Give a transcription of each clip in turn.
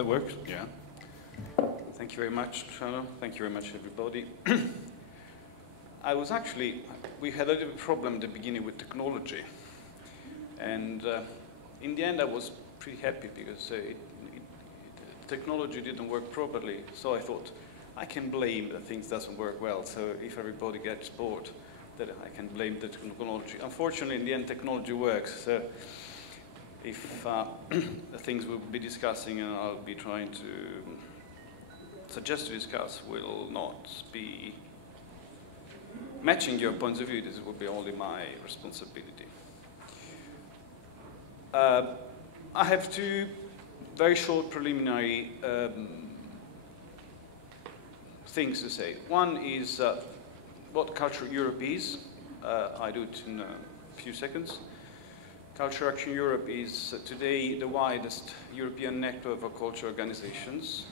That works? Yeah. Thank you very much, Luciano. Thank you very much, everybody. We had a little problem at the beginning with technology. And in the end, I was pretty happy because technology didn't work properly. So I thought, I can blame that things doesn't work well. So if everybody gets bored, then I can blame the technology. Unfortunately, in the end, technology works. So if the things we'll be discussing and I'll be trying to suggest to discuss will not be matching your points of view, this will be only my responsibility. I have two very short preliminary things to say. One is what Cultural Europe is. I do it in a few seconds. Cultural Action Europe is today the widest European network of cultural organizations.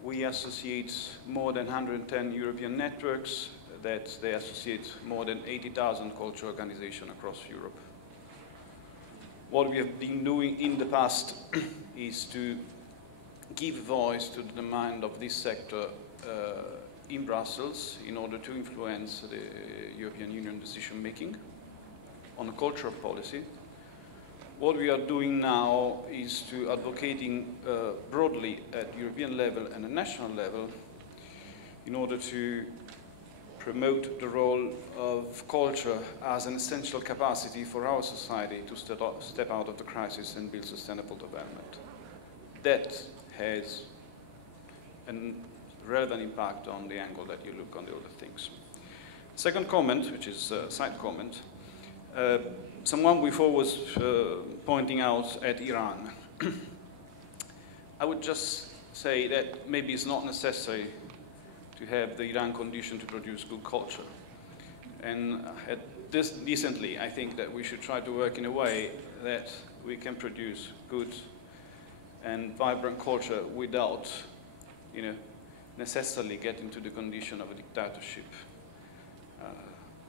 We associate more than 110 European networks that they associate more than 80,000 cultural organizations across Europe. What we have been doing in the past is to give voice to the demand of this sector in Brussels in order to influence the European Union decision-making on a cultural policy. What we are doing now is to advocating broadly at European level and at national level in order to promote the role of culture as an essential capacity for our society to step out of the crisis and build sustainable development. That has a relevant impact on the angle that you look on the other things. Second comment, which is a side comment, someone before was pointing out at Iran. I would just say that maybe it's not necessary to have the Iran condition to produce good culture. And decently, I think that we should try to work in a way that we can produce good and vibrant culture without, necessarily getting to the condition of a dictatorship,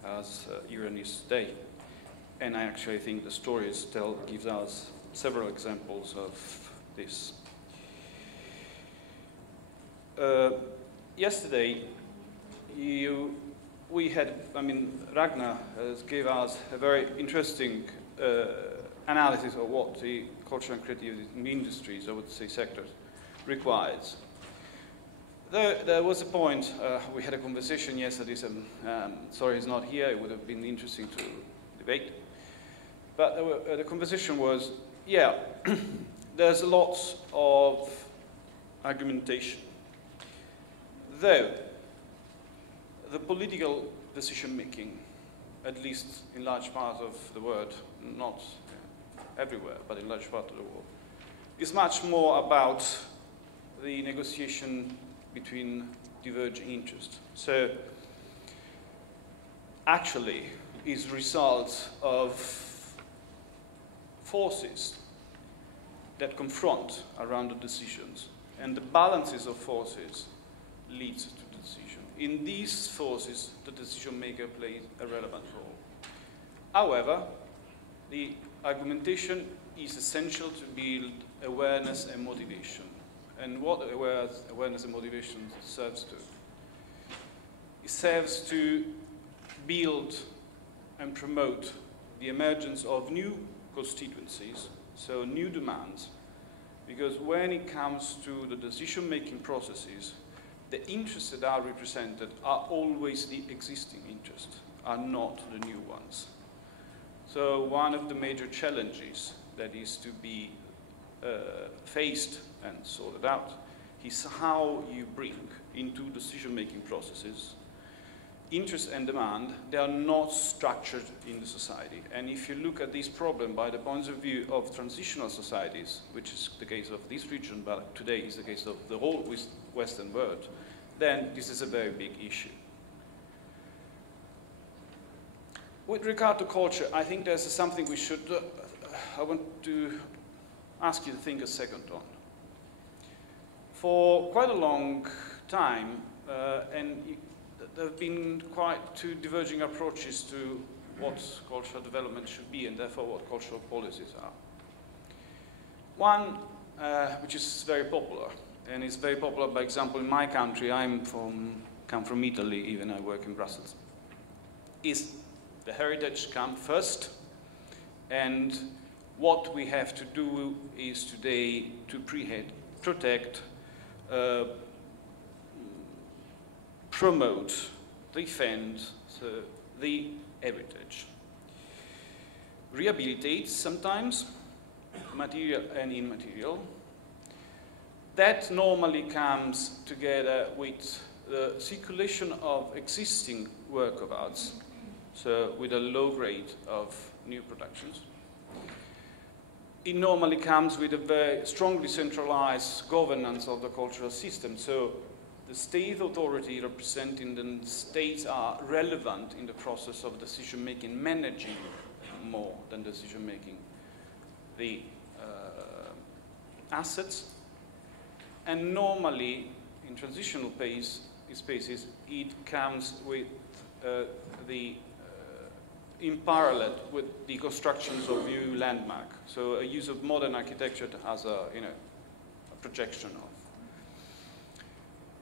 as Iran is today. And I actually think the stories gives us several examples of this. Yesterday, Ragnar gave us a very interesting analysis of what the cultural and creative industries, I would say sectors, requires. There was a point, we had a conversation yesterday, sorry he's not here, it would have been interesting to debate. But the conversation was, yeah, there's lots of argumentation. Though the political decision-making, at least in large part of the world, not everywhere, but in large part of the world, is much more about the negotiation between diverging interests. So actually is result of forces that confront around the decisions, and the balances of forces leads to the decision. In these forces, the decision maker plays a relevant role. However, the argumentation is essential to build awareness and motivation. And what awareness and motivation serves to? It serves to build and promote the emergence of new constituencies, so new demands, because when it comes to the decision-making processes, the interests that are represented are always the existing interests, are not the new ones. So one of the major challenges that is to be faced and sorted out is how you bring into decision-making processes interest and demand. They are not structured in the society. And if you look at this problem by the points of view of transitional societies, which is the case of this region, but today is the case of the whole Western world, then this is a very big issue. With regard to culture, I think there's something we should, I want to ask you to think a second on. For quite a long time, there have been quite two diverging approaches to what cultural development should be and therefore what cultural policies are. One which is very popular. And it's very popular, by example, in my country. Come from Italy, even I work in Brussels. Is the heritage come first, and what we have to do is today to protect, promote, defend the heritage. Rehabilitate sometimes, material and immaterial. That normally comes together with the circulation of existing work of arts, so with a low rate of new productions. It normally comes with a very strongly centralized governance of the cultural system, so the state authority representing the states are relevant in the process of decision-making, managing more than decision-making the assets. And normally, in transitional spaces, it comes with in parallel with the constructions of new landmark. So a use of modern architecture as a projection of.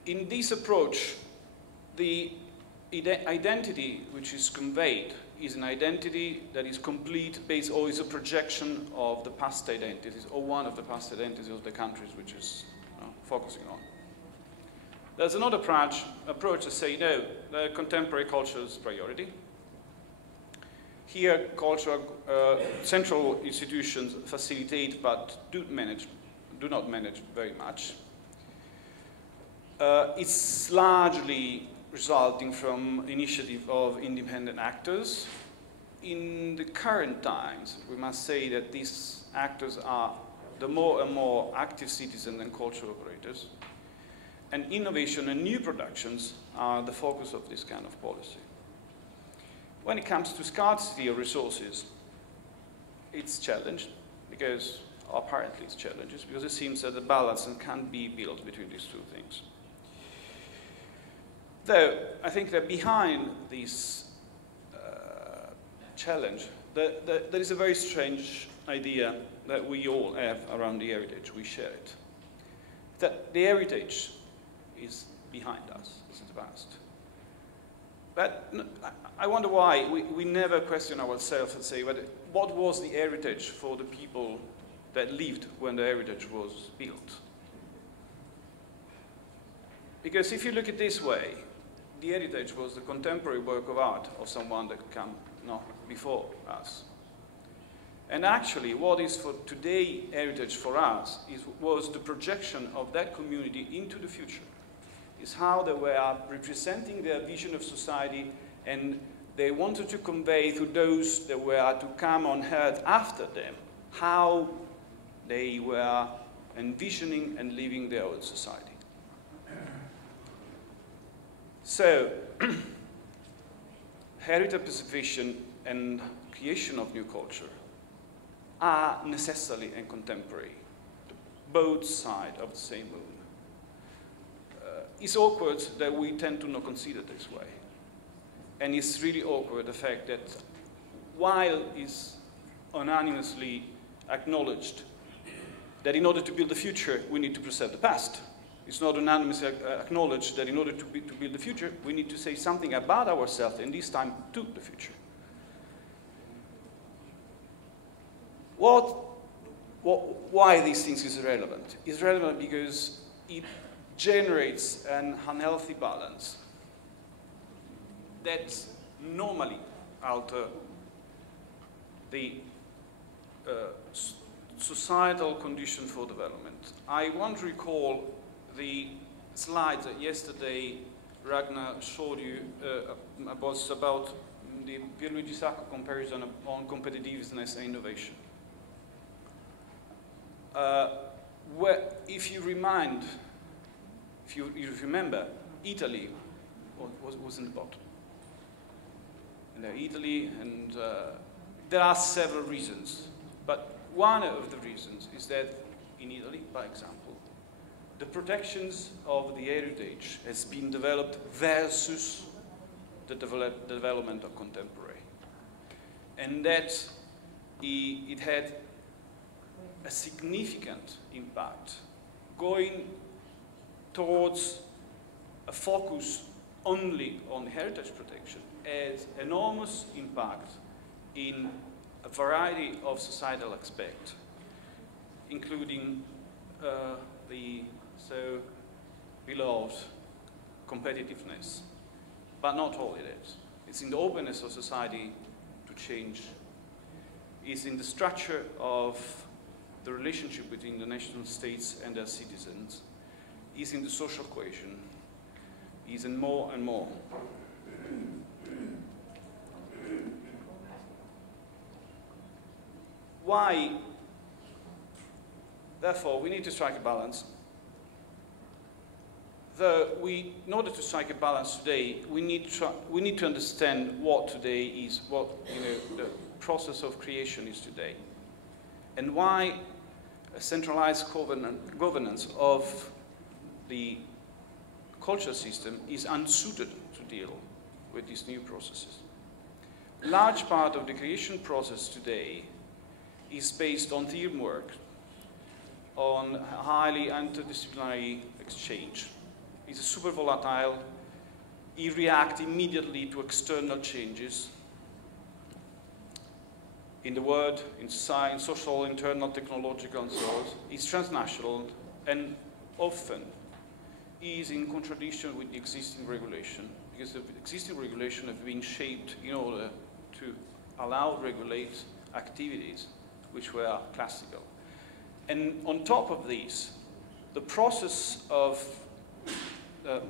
In this approach, the identity which is conveyed is an identity that is complete based, or is a projection of the past identities, or one of the past identities of the countries which is focusing on. There's another approach to say, no, the contemporary culture is priority. Here, cultural central institutions facilitate but do not manage very much. It's largely resulting from initiative of independent actors. In the current times, we must say that these actors are the more and more active citizens and cultural operators. And innovation and new productions are the focus of this kind of policy. When it comes to scarcity of resources, it's challenged, because apparently it's challenged, because it seems that the balance can't be built between these two things. Though, I think that behind this challenge, there is a very strange idea that we all have around the heritage. We share it. That the heritage is behind us, it's in the past. But I wonder why we never question ourselves and say, what was the heritage for the people that lived when the heritage was built? Because if you look at it this way, the heritage was the contemporary work of art of someone that came before us. And actually, what is for today heritage for us was the projection of that community into the future. Is how they were representing their vision of society, and they wanted to convey to those that were to come on earth after them how they were envisioning and living their own society. So, heritage preservation and creation of new culture are necessarily and contemporary, both sides of the same moon. It's awkward that we tend to not consider this way. And it's really awkward the fact that while it's unanimously acknowledged that in order to build the future, we need to preserve the past, it's not unanimously acknowledged that in order to build the future, we need to say something about ourselves, and this time to the future. Why these things is relevant? It's relevant because it generates an unhealthy balance that normally alter the societal condition for development. I want to recall the slides that yesterday Ragnar showed you was about the Pierluigi Sacco comparison on competitiveness and innovation. If you remember, Italy was in the bottom. And Italy, and there are several reasons, but one of the reasons is that in Italy, by example, the protections of the heritage has been developed versus the development of contemporary. And that it had a significant impact, going towards a focus only on heritage protection, has enormous impact in a variety of societal aspects, including the so beloved competitiveness, but not only that. It's in the openness of society to change. It's in the structure of the relationship between the national states and their citizens. It's in the social cohesion. It's in more and more. Why? Therefore, we need to strike a balance. In order to strike a balance today, we need to understand what today is, what the process of creation is today, and why a centralized governance of the culture system is unsuited to deal with these new processes. A large part of the creation process today is based on teamwork, on highly interdisciplinary exchange. It's super volatile. It reacts immediately to external changes in the world, in science, social, internal, technological, and so on. It's transnational and often is in contradiction with the existing regulation, because the existing regulation have been shaped in order to allow regulate activities which were classical. And on top of this, the process of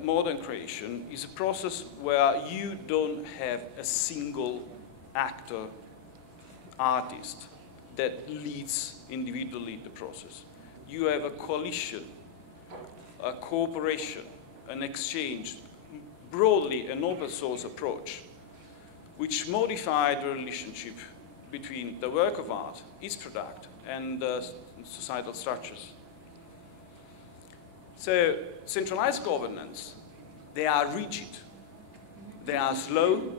modern creation is a process where you don't have a single actor, artist, that leads individually the process. You have a coalition, a cooperation, an exchange, broadly an open source approach, which modified the relationship between the work of art, its product, and societal structures. So centralized governance, they are rigid, they are slow,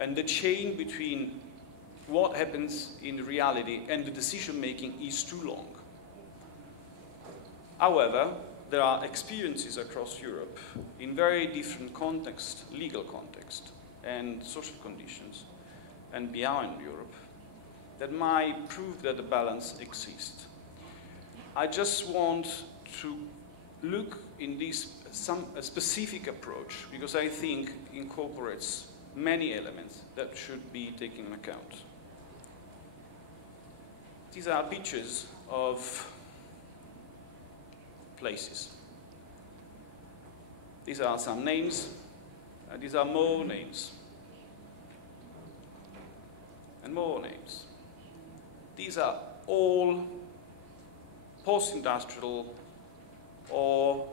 and the chain between what happens in reality and the decision-making is too long. However, there are experiences across Europe in very different contexts, legal context and social conditions, and beyond Europe, that might prove that the balance exists. I just want to look in this a specific approach, because I think incorporates many elements that should be taken into account. These are pictures of places. These are some names, and these are more names. And more names. These are all post-industrial or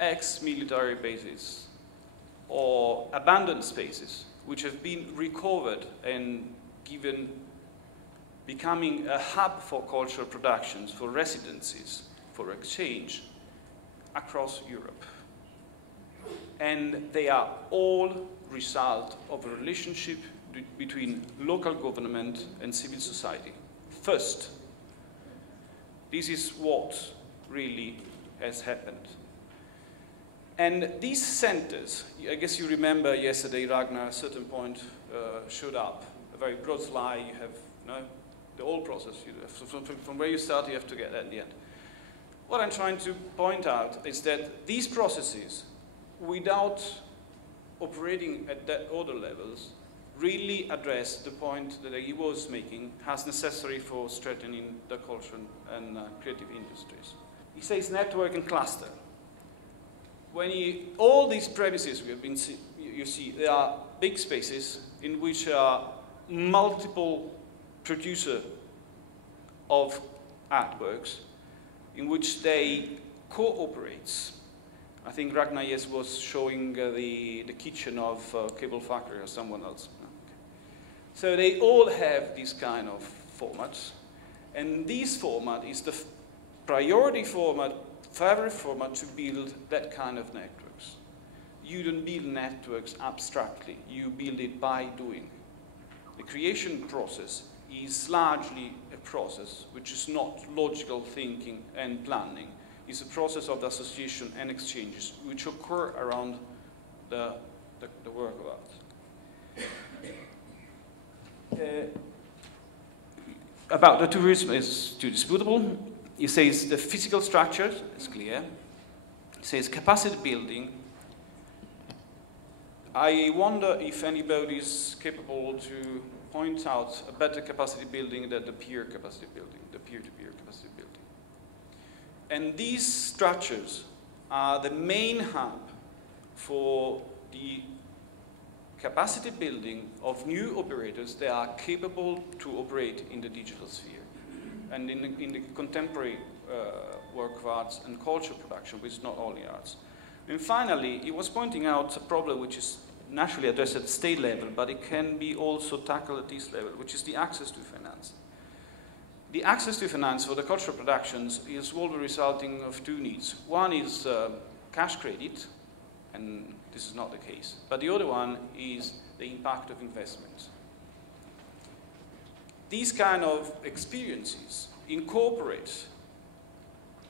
ex-military bases or abandoned spaces which have been recovered and becoming a hub for cultural productions, for residencies, for exchange across Europe. And they are all result of a relationship between local government and civil society. First, this is what really has happened. And these centers, I guess you remember yesterday Ragnar at a certain point showed up, a very broad slide. You have the whole process. From where you start, you have to get at the end. What I'm trying to point out is that these processes, without operating at that other levels, really address the point that he was making as necessary for strengthening the culture and creative industries. He says network and cluster. All these premises we have been you see, there are big spaces in which are multiple producers of artworks, in which they cooperate. I think Ragnar was showing the kitchen of Cable Factory or someone else. So they all have this kind of formats, and this format is the priority format, favorite format to build that kind of networks. You don't build networks abstractly, you build it by doing. The creation process is largely a process which is not logical thinking and planning. It's a process of association and exchanges which occur around the work of art. About the tourism is too disputable. He says the physical structure is clear. He says capacity building. I wonder if anybody is capable to point out a better capacity building than the peer capacity building, the peer-to-peer capacity building. And these structures are the main hub for the capacity building of new operators that are capable to operate in the digital sphere and in the contemporary work of arts and culture production, which is not only arts. And finally, he was pointing out a problem which is naturally addressed at the state level, but it can be also tackled at this level, which is the access to finance. The access to finance for the cultural productions is all resulting of two needs. One is cash credit, and this is not the case. But the other one is the impact of investments. These kind of experiences incorporate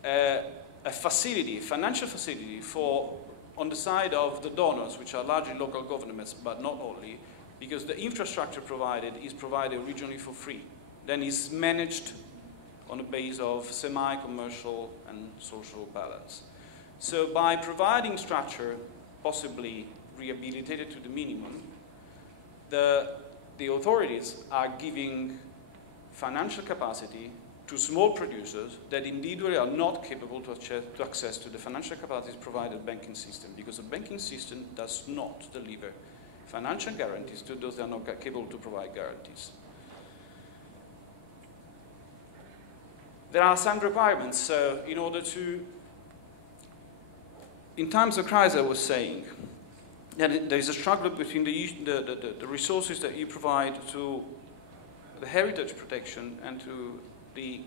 a facility, financial facility for, on the side of the donors, which are largely local governments, but not only, because the infrastructure provided is provided originally for free, then is managed on a base of semi-commercial and social balance. So by providing structure, possibly rehabilitated to the minimum, the authorities are giving financial capacity to small producers that individually are not capable to access to the financial capacities provided by the banking system, because the banking system does not deliver financial guarantees to those that are not capable to provide guarantees. There are some requirements. So in order to, in times of crisis, I was saying that there is a struggle between the resources that you provide to the heritage protection and to the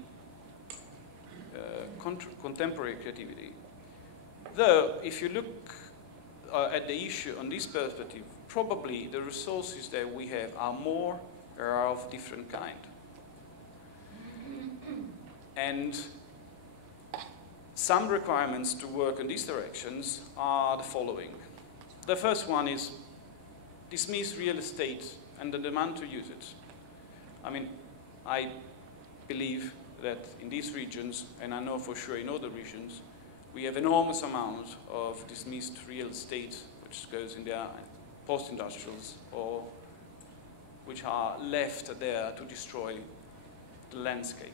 contemporary creativity. Though, if you look at the issue on this perspective, probably the resources that we have are of different kind. And some requirements to work in these directions are the following. The first one is dismiss real estate and the demand to use it. I mean, I believe that in these regions, and I know for sure in other regions, we have enormous amount of dismissed real estate which goes in their post-industrials or which are left there to destroy the landscape.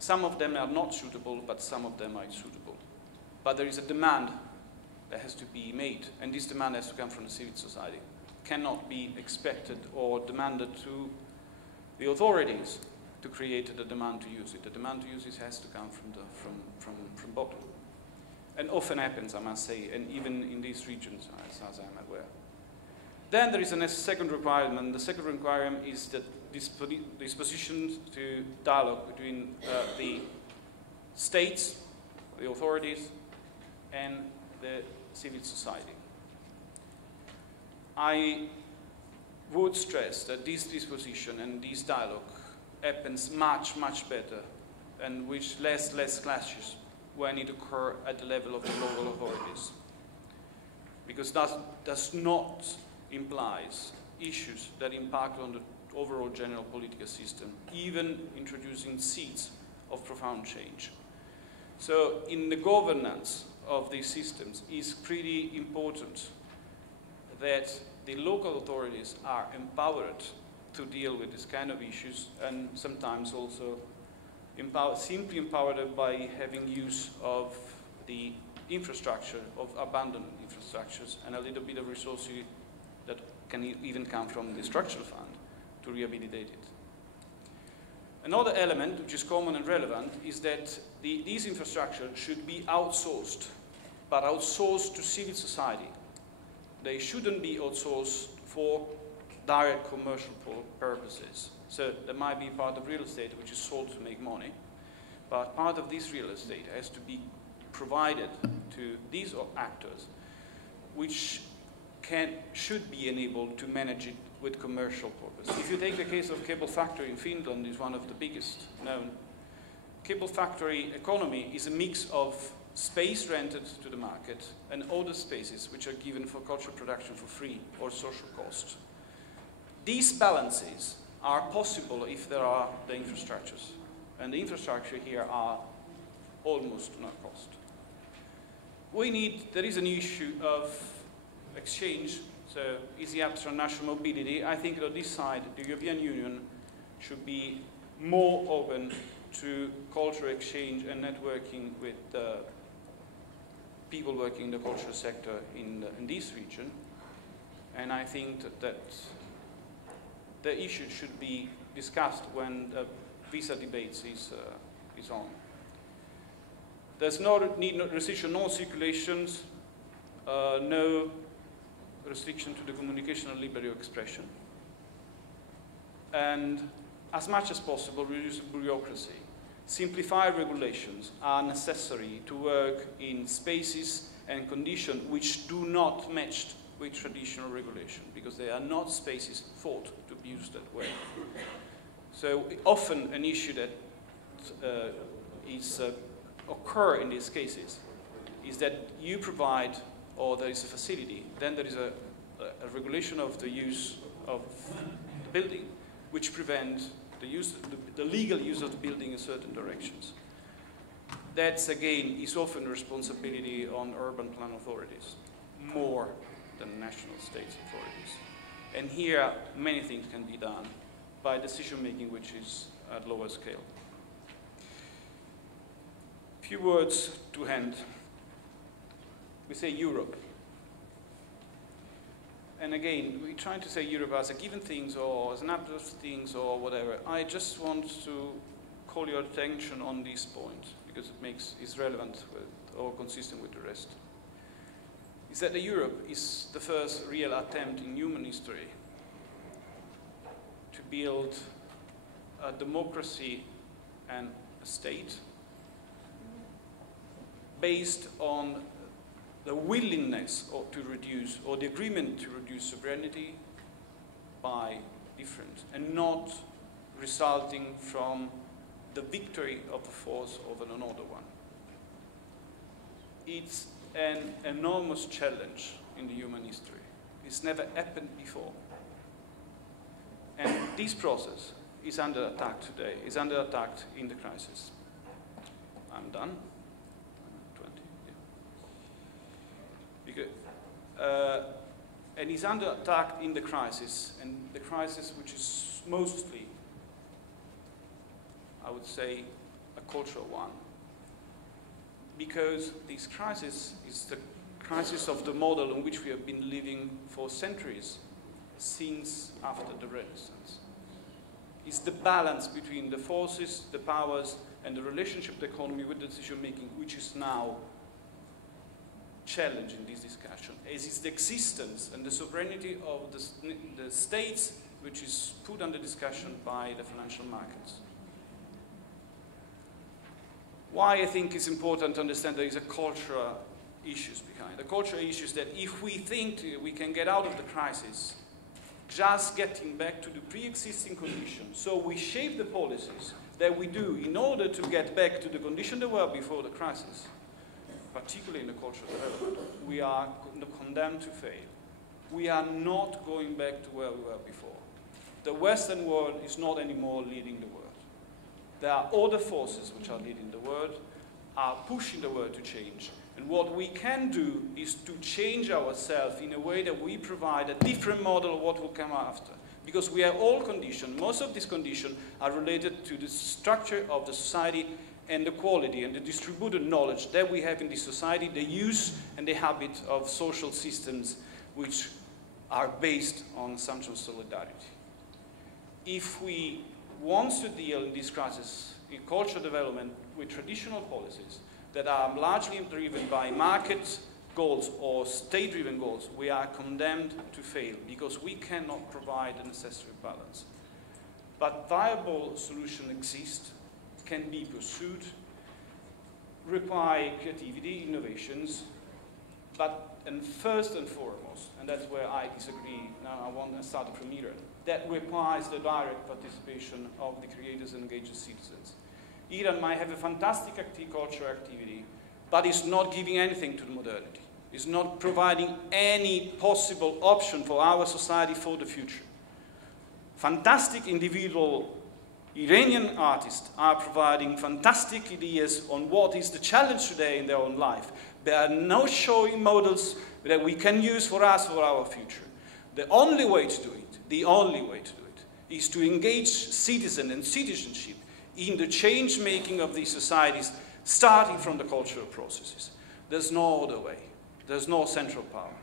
Some of them are not suitable, but some of them are suitable. But there is a demand that has to be made, and this demand has to come from the civil society. It cannot be expected or demanded to the authorities to create the demand to use it. The demand to use it has to come from bottom. And often happens, I must say, and even in these regions, as I'm aware. Then there is a second requirement. The second requirement is that disposition to dialogue between the states, the authorities, and the civil society. I would stress that this disposition and this dialogue happens much, much better and with less clashes when it occurs at the level of the local authorities. Because that does not implies issues that impact on the overall general political system, even introducing seeds of profound change. So in the governance of these systems, it's pretty important that the local authorities are empowered to deal with this kind of issues, and sometimes also simply empowered by having use of the infrastructure, of abandoned infrastructures, and a little bit of resources that can even come from the structural fund to rehabilitate it. Another element, which is common and relevant, is that these infrastructures should be outsourced, but outsourced to civil society. They shouldn't be outsourced for direct commercial purposes. So there might be part of real estate which is sold to make money, but part of this real estate has to be provided to these actors, which should be enabled to manage it with commercial purpose. If you take the case of cable factory in Finland, is one of the biggest known. Cable factory economy is a mix of space rented to the market and other spaces which are given for cultural production for free or social cost. These balances are possible if there are the infrastructures, and the infrastructure here are almost no cost. There is an issue of exchange, so easy apps for national mobility. I think on this side, the European Union should be more open to cultural exchange and networking with people working in the cultural sector in this region. And I think that the issue should be discussed when the visa debates is on. There's no restriction, no circulations, no restriction to the communication and liberty of expression. And as much as possible, reduce bureaucracy. Simplify regulations are necessary to work in spaces and conditions which do not match with traditional regulation, because they are not spaces thought to be used that way. So often an issue that occur in these cases is that you provide, or there is a facility, then there is a regulation of the use of the building, which prevents the legal use of the building in certain directions. That, again, is often responsibility on urban plan authorities, more than national states authorities. And here, many things can be done by decision-making which is at lower scale. Few words to end. We say Europe. And again, we're trying to say Europe as a given things or as an abstract things or whatever. I just want to call your attention on this point because it's relevant with, or consistent with the rest. Is that Europe is the first real attempt in human history to build a democracy and a state based on the willingness to reduce, or the agreement to reduce sovereignty by difference, and not resulting from the victory of the force over another one. It's an enormous challenge in the human history. It's never happened before. And this process is under attack today, is under attack in the crisis. I'm done. And is under attack in the crisis, and the crisis which is mostly, I would say, a cultural one. Because this crisis is the crisis of the model in which we have been living for centuries, since after the Renaissance. It's the balance between the forces, the powers, and the relationship of the economy with the decision-making, which is now challenge in this discussion, as is the existence and the sovereignty of the states, which is put under discussion by the financial markets. Why I think it's important to understand there is a cultural issues behind. The cultural issues that if we think we can get out of the crisis, just getting back to the pre-existing conditions, so we shape the policies that we do in order to get back to the condition they were before the crisis, particularly in the cultural development, we are condemned to fail. We are not going back to where we were before. The Western world is not anymore leading the world. There are other forces which are leading the world, are pushing the world to change. And what we can do is to change ourselves in a way that we provide a different model of what will come after. Because we are all conditioned, most of these conditions are related to the structure of the society and the quality and the distributed knowledge that we have in this society, the use and the habit of social systems which are based on assumption of solidarity. If we want to deal in this crisis in cultural development with traditional policies that are largely driven by market goals or state-driven goals, we are condemned to fail because we cannot provide the necessary balance. But viable solutions exist, can be pursued, require creativity, innovations, And first and foremost, and that's where I disagree, now I want to start from Iran, that requires the direct participation of the creators and engaged citizens. Iran might have a fantastic cultural activity, but it's not giving anything to the modernity. It's not providing any possible option for our society for the future. Fantastic individual Iranian artists are providing fantastic ideas on what is the challenge today in their own life. There are no showing models that we can use for us for our future. The only way to do it, is to engage citizen and citizenship in the change making of these societies, starting from the cultural processes. There's no other way. There's no central power.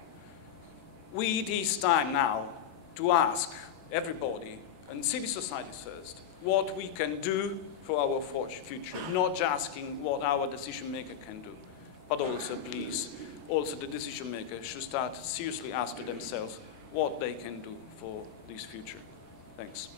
It is time now to ask everybody, and civil society first, what we can do for our future, not just asking what our decision maker can do, but also, please, also the decision maker should start seriously asking themselves what they can do for this future. Thanks.